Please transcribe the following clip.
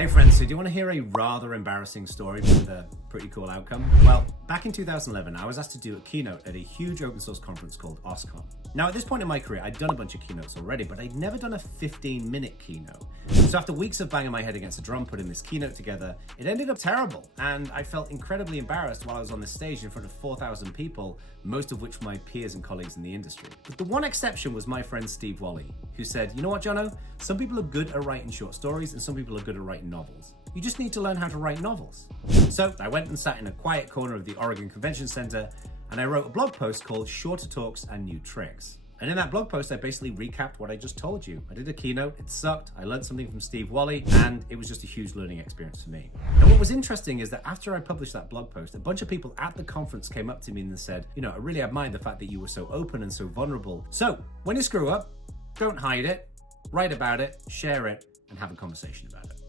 Hey friends, so do you want to hear a rather embarrassing story with a pretty cool outcome? Well, back in 2011, I was asked to do a keynote at a huge open source conference called OSCON. Now, at this point in my career, I'd done a bunch of keynotes already, but I'd never done a 15-minute keynote. So after weeks of banging my head against a drum putting this keynote together, it ended up terrible, and I felt incredibly embarrassed while I was on the stage in front of 4,000 people, most of which were my peers and colleagues in the industry. But the one exception was my friend Steve Wally, who said, you know what, Jono? Some people are good at writing short stories, and some people are good at writing novels. You just need to learn how to write novels. So I went and sat in a quiet corner of the Oregon Convention Center, and I wrote a blog post called Shorter Talks and New Tricks. And in that blog post, I basically recapped what I just told you. I did a keynote, it sucked, I learned something from Steve Wally, and it was just a huge learning experience for me. And what was interesting is that after I published that blog post, a bunch of people at the conference came up to me and said, you know, I really admired the fact that you were so open and so vulnerable. So when you screw up, don't hide it, write about it, share it, and have a conversation about it.